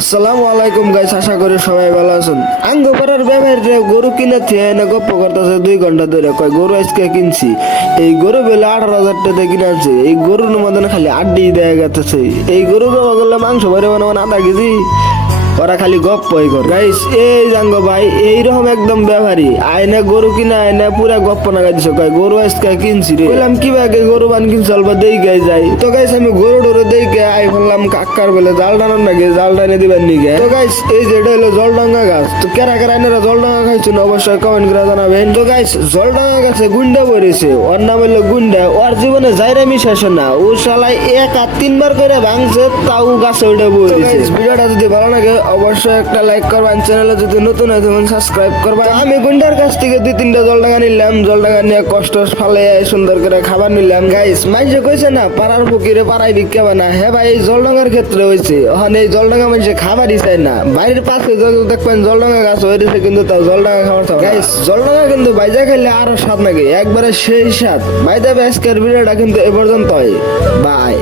আসসালামু আলাইকুম গাইস, আশা করি সবাই ভালো আছেন। আঙ্গ পাড়ার ব্যবহারে গরু কিনে থিয়ে এনে গপ্প করতেছে 2 ঘন্টা ধরে। কয় গরু আজকে কিনছি, এই গরু বেলে 18,000 টাকা কিনে আনছে। এই গরুর মধ্যে খালি আড্ডি দেয়া গেছে। এই গরু জমা করলে মাংস বাইরে মানে আধা কেজি। ওরা খালি গপ্পই করে গাইস। এই জাঙ্গো ভাই এইরকম একদম ব্যবহারী আয়না গরু কিনা আয়না পুরা গপ্প নাগাই দিছে। কয় গরু আজকে কিনছি রে। বললাম কি ভাগে গরু বান কিনছি, অল্প দেই গাই যাই। তো গাইস আমি গরু ডরু দেই গে আই বললাম কাকার বলে জাল টানার নাকি, জাল টানে দিবেন নিগে। তো গাইস এই যে এটা হলো জলডাঙ্গা গাছ। তো কেরা কেরা এনারা জলডাঙ্গা খাইছেন অবশ্যই কমেন্ট করে জানাবেন। তো গাইস জলডাঙ্গা গাছে গুন্ডা পড়েছে, ওর নাম হলো গুন্ডা। ওর জীবনে যাইরামি শেষ না, ও শালাই 1 আর 3 বার করে ভাঙছে, তাও গাছে উঠে পড়েছে। ভিডিওটা যদি ভালো লাগে অবশ্যই একটা লাইক করবেন, চ্যানেলে যদি নতুন হয় তখন সাবস্ক্রাইব করবেন। আমি গুন্ডার কাছ থেকে 2-3টা জলডাঙ্গা নিলাম, জলডাঙ্গা নিয়ে কষ্ট ফালে সুন্দর করে খাবার নিলাম। গাইস মাইজে কইছে না পাড়ার ফকিরে পাড়ায় ভিক্ষা বানা, হ্যাঁ ভাই এই জলডাঙ্গার ক্ষেত্রে হয়েছে। ওখানে এই জলডাঙ্গা মানুষে খাবারই চায় না। বাড়ির পাশে দেখবেন জলডাঙ্গা গাছ হয়েছে, কিন্তু তাও জলডাঙ্গা খাবার চায়। গাইস জলডাঙ্গা কিন্তু বাইজা খেলে আরো স্বাদ লাগে, একবারে সেই স্বাদ। বাইদা আজকের ভিডিওটা কিন্তু এ পর্যন্তই। বাই।